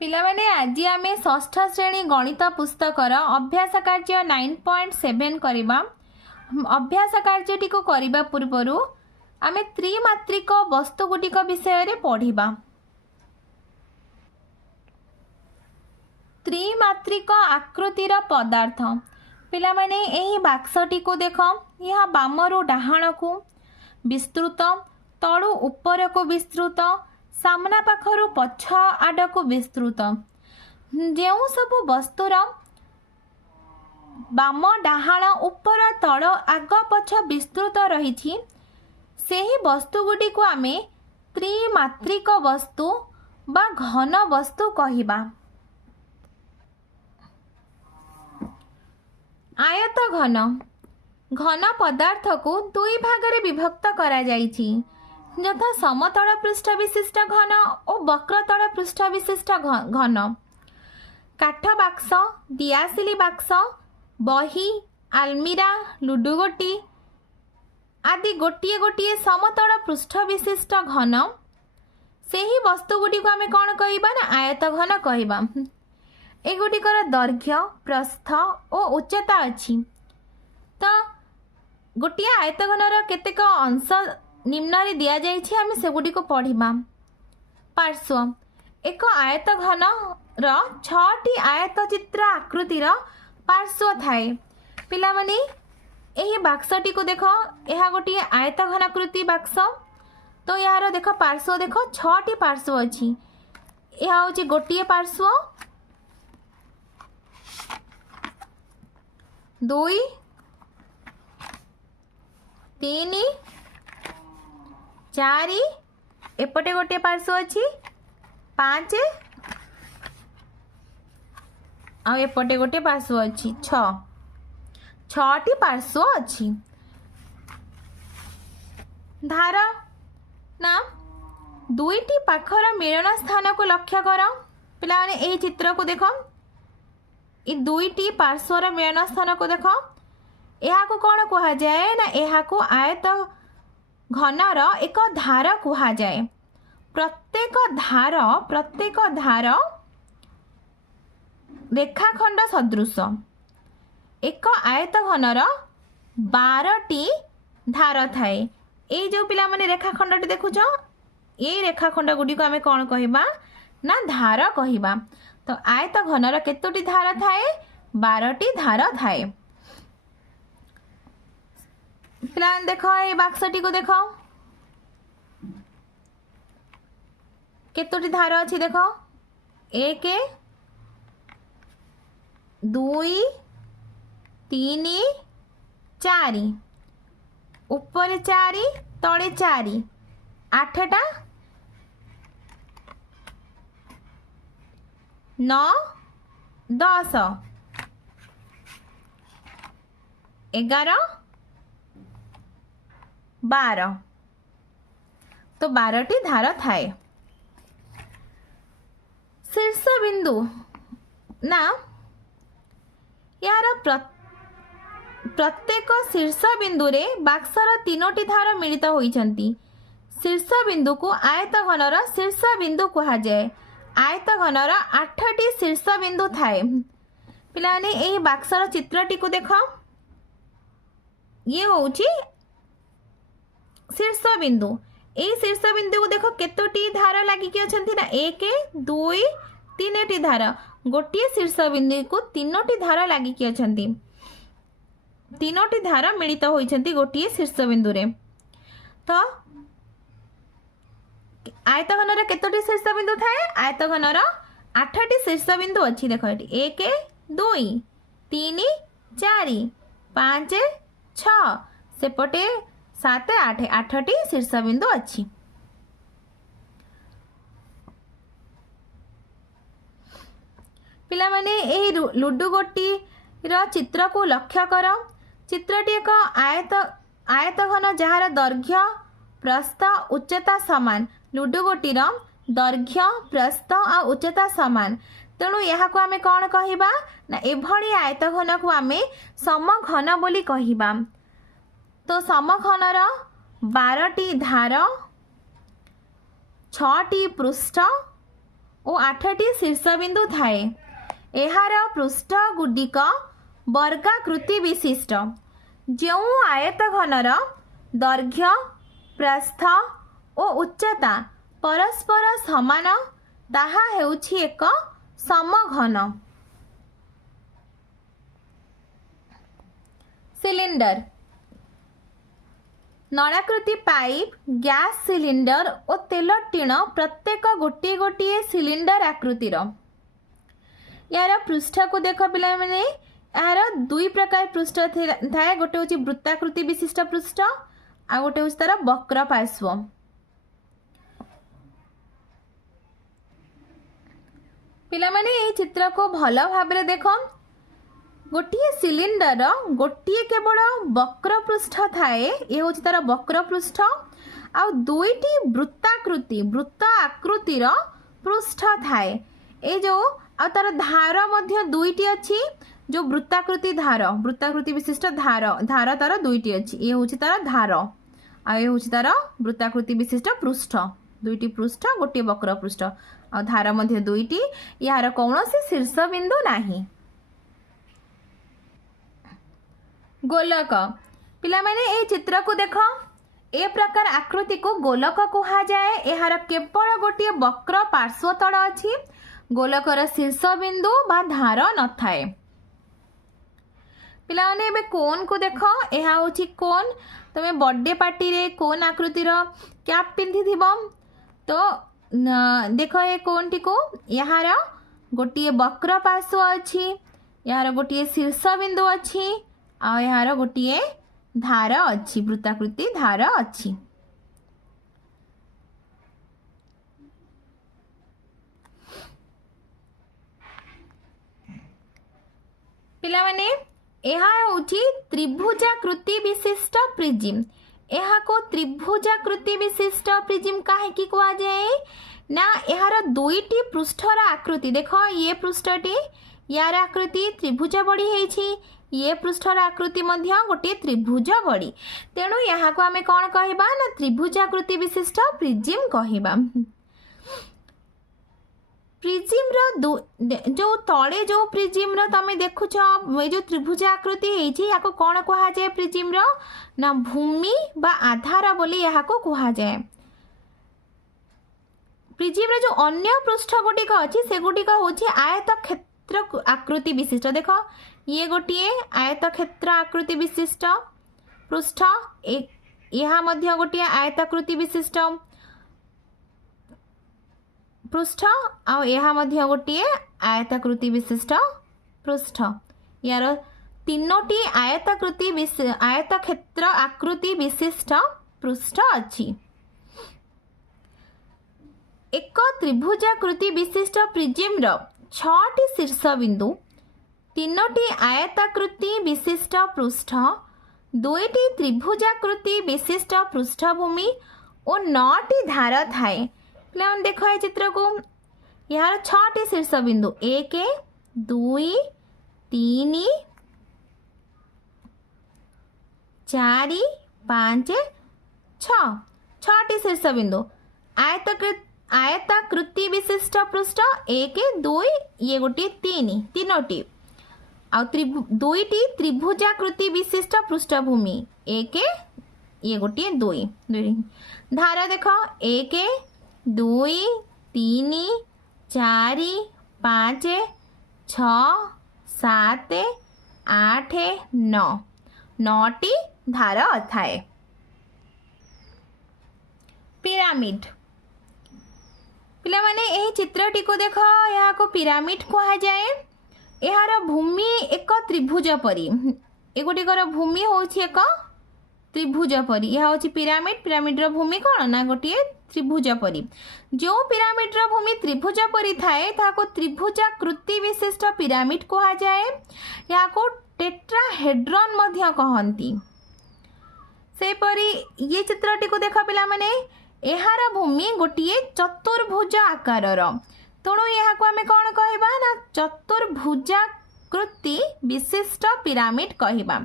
ପିଲାମାନେ ଆଜି ଆମେ ଷଷ୍ଠ ଶ୍ରେଣୀ ଗଣିତ ପୁସ୍ତକର ଅଭ୍ୟାସ କାର୍ଯ୍ୟ 9.7 କରିବା। ଅଭ୍ୟାସ କାର୍ଯ୍ୟଟିକୁ କରିବା ପୂର୍ବରୁ ଆମେ ତ୍ରିମାତ୍ରିକ ବସ୍ତୁଗୁଡ଼ିକ ବିଷୟରେ ପଢ଼ିବା। ତ୍ରିମାତ୍ରିକ ଆକୃତିର ପଦାର୍ଥ। ପିଲାମାନେ ଏହି ବାକ୍ସଟିକୁ ଦେଖ, ଏହା ବାମରୁ ଡାହାଣକୁ ବିସ୍ତୃତ, ତଳୁ ଉପରକୁ ବିସ୍ତୃତ, ସାମ୍ନା ପାଖରୁ ପଛ ଆଡ଼କୁ ବିସ୍ତୃତ। ଯେଉଁ ସବୁ ବସ୍ତୁର ବାମ ଡାହାଣ ଉପର ତଳ ଆଗ ପଛ ବିସ୍ତୃତ ରହିଛି ସେହି ବସ୍ତୁଗୁଡ଼ିକୁ ଆମେ ତ୍ରିମାତ୍ରିକ ବସ୍ତୁ ବା ଘନ ବସ୍ତୁ କହିବା। ଆୟତ ଘନ। ଘନ ପଦାର୍ଥକୁ ଦୁଇ ଭାଗରେ ବିଭକ୍ତ କରାଯାଇଛି, ଯଥା ସମତଳ ପୃଷ୍ଠ ବିଶିଷ୍ଟ ଘନ ଓ ବକ୍ରତଳ ପୃଷ୍ଠ ବିଶିଷ୍ଟ ଘନ। କାଠ ବାକ୍ସ, ଦିଆସିଲି ବାକ୍ସ, ବହି, ଆଲମିରା, ଲୁଡୁଗୋଟି ଆଦି ଗୋଟିଏ ଗୋଟିଏ ସମତଳ ପୃଷ୍ଠ ବିଶିଷ୍ଟ ଘନ। ସେହି ବସ୍ତୁଗୁଡ଼ିକୁ ଆମେ କ'ଣ କହିବା ନା ଆୟତ ଘନ କହିବା। ଏଗୁଡ଼ିକର ଦୈର୍ଘ୍ୟ, ପ୍ରସ୍ଥ ଓ ଉଚ୍ଚତା ଅଛି। ତ ଗୋଟିଏ ଆୟତ ଘନର କେତେକ ଅଂଶ ନିମ୍ନରେ ଦିଆଯାଇଛି, ଆମେ ସେଗୁଡ଼ିକୁ ପଢ଼ିବା। ପାର୍ଶ୍ୱ। ଏକ ଆୟତ ଘନର 6ଟି ଆୟତଚିତ୍ର ଆକୃତିର ପାର୍ଶ୍ୱ ଥାଏ। ପିଲାମାନେ ଏହି ବାକ୍ସଟିକୁ ଦେଖ, ଏହା ଗୋଟିଏ ଆୟତ ଘନାକୃତି ବାକ୍ସ। ତ ଏହାର ଦେଖ ପାର୍ଶ୍ୱ ଦେଖ, 6ଟି ପାର୍ଶ୍ୱ ଅଛି। ଏହା ହେଉଛି ଗୋଟିଏ ପାର୍ଶ୍ୱ, 2, 3, 4, एपटे गोटे पार्श्व अच्छी 5 आ एपटे गोटे पार्श्व अच्छी 6टी पार्श्व अच्छी। धार ना दुईटी पाखर मिलन स्थान को लक्ष्य कर। पिला माने एही चित्र को देख, ये दुईटी पार्श्वर मिलन स्थान को देख। यहाँ को कौन कहा जाए ना, यहाँ को आयत घनर एक धार कहा जाए। प्रत्येक धार रेखाखंड सदृश। एक आयत घनर 12टी धार थाए। ये जो पिला माने रेखाखंडटी देखुछ, ये रेखाखंड गुडी को आमे कौन कहिबा ना धार कहिबा। तो आयत घनर केतोटी धार थाए? 12टी धार थाए। पिला देख, ये बाक्सटी को देख, केतोटी धार अच्छी देख, 1, 2, 3, 4, ऊपर 4, तले 4, 8टा 9, 10, 11, 12। तो 12टी धार थाए। शीर्ष बिंदु ना, यार प्रत्येक शीर्ष बिंदु रे बाक्सर 3टी धार मिलित होइछंती। शीर्ष बिंदु को आयत घनर शीर्ष बिंदु कहा जाए। आयत घनर 8टी शीर्ष बिंदु थाए। पिलाने एही बाक्सर चित्रटी को देख, ये होउची शीर्ष बिंदु। ए शीर्ष बिंदु को देखो केतोटी धार लागी कि अछंती ना, 1, 2, 3टी धार। गोटिए शीर्ष बिंदु को 3टी धार लागी कि अछंती। 3टी धार मिलित होइछंती गोटिए शीर्ष बिंदु रे। तो आयत घनर केतोटी शीर्ष बिंदु थाए? आयत घनर 8टी शीर्ष बिंदु अच्छी। देखो एटी 1, 2, 3, 4, 5, 6, सेपटे 7, 8, 8टी शीर्ष बिंदु अच्छी। पिला माने एही लुडुगोटी रो चित्र को लक्ष्य कर। चित्रटी एक आयत घन जहार दैर्घ्य, प्रस्थ, उच्चता समान। लुडुगोटी रो दैर्घ्य, प्रस्थ आ उच्चता समान। तेणु यहाँ को आमे कौन कहिबा ना, एभली आयत घन को आमे समघन बोली कहिबा। तो समघनर 12टी धार, 6टी पृष्ठ ଓ 8ଟି ଶୀର୍ଷବିନ୍ଦୁ ଥାଏ। ଏହାର ପୃଷ୍ଠ ଗୁଡ଼ିକ ବର୍ଗାକୃତି ବିଶିଷ୍ଟ। ଯେଉଁ ଆୟତ ଘନର ଦୈର୍ଘ୍ୟ, ପ୍ରସ୍ଥ ଓ ଉଚ୍ଚତା ପରସ୍ପର ସମାନ ତାହା ହେଉଛି ଏକ ସମଘନ। ସିଲିଣ୍ଡର। ନଳାକୃତି ପାଇପ୍, ଗ୍ୟାସ୍ ସିଲିଣ୍ଡର ଓ ତେଲ ଟିଣ ପ୍ରତ୍ୟେକ ଗୋଟିଏ ଗୋଟିଏ ସିଲିଣ୍ଡର ଆକୃତିର। यार पृष्ठ को देख पिलाने यार दुई प्रकार पृष्ठ थाए गोटे हूँ वृत्ताकृति विशिष्ट पृष्ठ आ गोटे हूँ तार वक्र पार्श्व। पिला माने ये चित्र को भल भाव देख गोटे सिलिंडर गोटे केवल वक्र पृष्ठ थाए ये हूँ तार वक्र पृष्ठ आ दुईटी वृत्ताकृति वृत्त आकृतिर पृष्ठ थाए ये जो आ तार धार मध्य दुईटी अच्छी जो वृत्ताकृति धार वृत्ताकृति विशिष्ट धार धार तार दुईटी अच्छी ये हूँ तार धार आ ये हूँ तार वृत्ताकृति विशिष्ट पृष्ठ दुईटी पृष्ठ गोटे वक्र पृष्ठ आ धार मध्य दुईटी यार कौन से शीर्ष बिंदु नाही। गोलक पिला माने ए चित्र को देख ए प्रकार आकृति को गोलक कहा जाए। यार केवल गोटे वक्र पार्श्व तल अच्छी गोलकर शीर्ष बिंदु बा धार न थाए। पिलाने बे कोन को देख यह हूँ कोन तुम बर्थडे पार्टी रे कोन आकृतिर कैप पिंधि थिबो तो देख ये कोन टी को यार गोटे वक्र पार्श्व अच्छी यार गोटे शीर्ष बिंदु अच्छी आ यार गोटे धार अच्छी वृत्ताकृति धार अच्छी। पिला माने यह हूँ त्रिभुजाकृति विशिष्ट प्रिज्म। यह को त्रिभुजाकृति विशिष्ट प्रिज्म काहेकि कहा जाए ना यार दुईटी पृष्ठर आकृति देख ये पृष्ठटी यार आकृति त्रिभुज बड़ी है ये पृष्ठर आकृति मध्य गोटे त्रिभुज बड़ी तेणु यहाँ को आमे कौन कहबा ना त्रिभुजाकृति विशिष्ट प्रिज्म कहबा। प्रिज्म जो तले जो प्रिज्म तुम देखुच ये जो त्रिभुज आकृति है कौन कहा जाए प्रिज्म ना भूमि बा आधार बोली यहाँ को कहा जाए। प्रिज्म जो अन्य पृष्ठ गुटिक अच्छी से गुटिक हूँ आयत क्षेत्र आकृति विशिष्ट देख ये गोटे आयत क्षेत्र आकृति विशिष्ट पृष्ठ यहाँ मध्य गोटे आयताकृति विशिष्ट पृष्ठ आ यहाँ मध्य गोटे आयताकृति विशिष्ट पृष्ठ यार तीनोटी आयताकृति आयत क्षेत्र आकृति विशिष्ट पृष्ठ अच्छी। एक त्रिभुजाकृति विशिष्ट प्रिज्म 6टी शीर्ष बिंदु तीनोटी आयताकृति विशिष्ट पृष्ठ दुईटी त्रिभुजाकृति विशिष्ट पृष्ठभूमि और 9टी धार थाए। पिलाने देख ये चित्र को यार 6टी शीर्ष बिंदु 1 2 3 4 5 6टी शीर्ष बिंदु आयताकृति विशिष्ट पृष्ठ 1 2 ये गोटे 3 तीनोटी आ दुईटी त्रिभुजाकृति विशिष्ट पृष्ठभूमि 1 ये गोटे 2 धार देख 1 2 3 4 5 6 7 8 9 9टी धार थाए। पिरामिड पिला माने यही चित्रटी को देख यहाँ को पिरामिड कहा जाए। यार भूमि एक त्रिभुज परी एगोटिकर भूमि हूँ एक त्रिभुज परी यह हूँ पिरामिड पिरामिड्र भूमि कौन ना गोटे त्रिभुज परी जो पिरामिड्र भूमि त्रिभुज परी थाए ताको त्रिभुजाकृति विशिष्ट पिरामिड कहा जाए। यहाँ को टेट्राहेड्रन मध्य कहती। सेपरी ये चित्रटी को देख पिला माने यार भूमि गोटे चतुर्भुज आकारर तेणु यहाँ को आमे कौन कहबा ना चतुर्भुजाकृति विशिष्ट पिरामिड कहबा।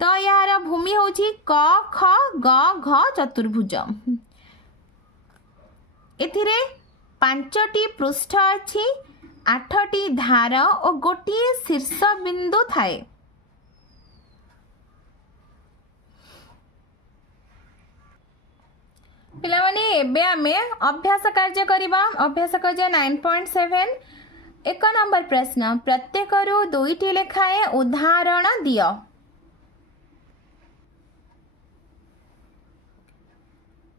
तो यार भूमि हूँ क ख ग घ चतुर्भुज एथिरे ପାଞ୍ଚଟି ପୃଷ୍ଠ ଅଛି, 8ଟି ଧାର ଓ ଗୋଟିଏ ଶୀର୍ଷ ବିନ୍ଦୁ ଥାଏ। ପିଲାମାନେ ଏବେ ଆମେ ଅଭ୍ୟାସ କାର୍ଯ୍ୟ କରିବା। ଅଭ୍ୟାସ କାର୍ଯ୍ୟ 9.7 1 ନମ୍ବର ପ୍ରଶ୍ନ, ପ୍ରତ୍ୟେକରୁ 2ଟି ଲେଖାଏଁ ଉଦାହରଣ ଦିଅ।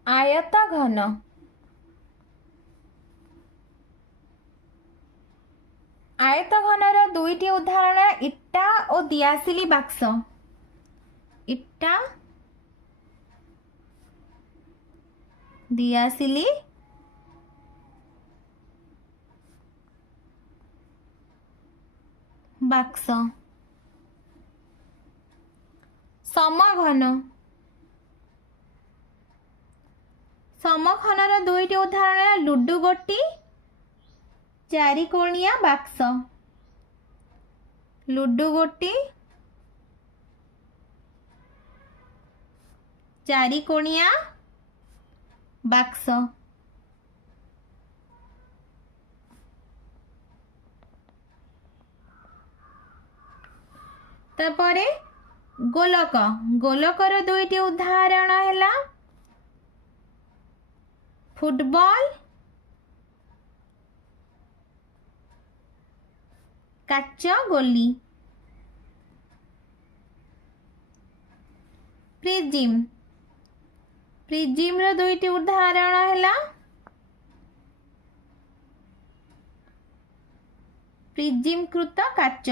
ଆୟତ ଘନ, ଆୟତ ଘନର 2ଟି ଉଦାହରଣ ଇଟା ଓ ଦିଆସିଲି ବାକ୍ସ। ଇଟା ଦିଆସିଲି ବାକ୍ସ। ସମଘନ, ସମଘନର 2ଟି ଉଦାହରଣ ଲୁଡୁ ଗୋଟି, ଚାରିକୋଣିଆ ବାକ୍ସ। ଲୁଡୁ ଗୋଟି, ଚାରିକୋଣିଆ ବାକ୍ସ। ତାପରେ ଗୋଲକ, ଗୋଲକର 2ଟି ଉଦାହରଣ ହେଲା ଫୁଟବଲ, କାଚ ଗୋଲି। ପ୍ରିଜିମ୍, ପ୍ରିଜିମ୍ର 2ଟି ଉଦାହରଣ ହେଲା ପ୍ରିଜିମ୍କୃତ କାଚ,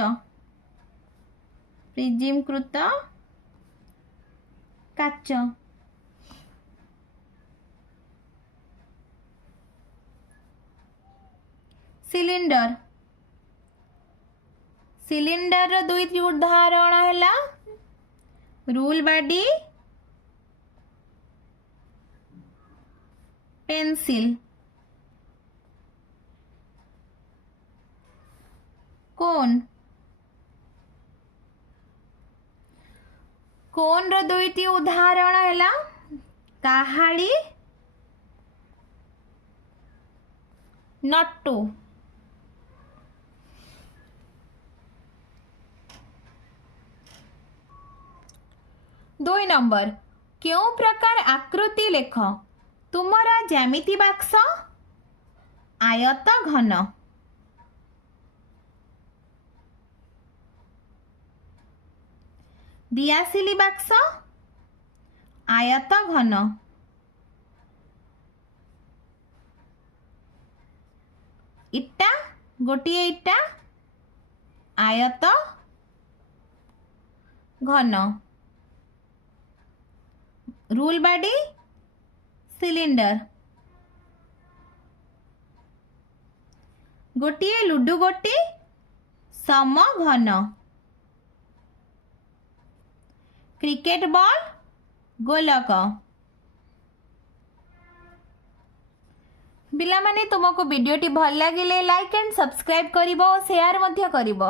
ପ୍ରିଜିମ୍କୃତ କାଚ। ସିଲିଣ୍ଡର, ସିଲିଣ୍ଡରର 2ଟି ଉଦାହରଣ ହେଲା ରୁଲ୍ ବାଡି, পেন্সিল। কোন, কোনର 2ଟି ଉଦାହରଣ ହେଲା କାହାଳି, ନଟୁ। 2 ନମ୍ବର, କେଉଁ ପ୍ରକାର ଆକୃତି ଲେଖ। ତୁମର ଜ୍ୟାମିତି ବାକ୍ସ, ଆୟତ ଘନ। ଦିଆସିଲି ବାକ୍ସ, ଆୟତ ଘନ। ଇଟା, ଗୋଟିଏ ଇଟା, ଆୟତ ଘନ। ରୁଲ୍ ବାଡି, ସିଲିଣ୍ଡର। ଗୋଟିଏ ଲୁଡୁ ଗୋଟି, ସମଘନ। କ୍ରିକେଟ ବଲ୍, ଗୋଲକ। ପିଲାମାନେ ତୁମକୁ ଭିଡ଼ିଓଟି ଭଲ ଲାଗିଲେ ଲାଇକ୍ एंड सब्सक्राइब करिवो और शेयर मध्य करिवो।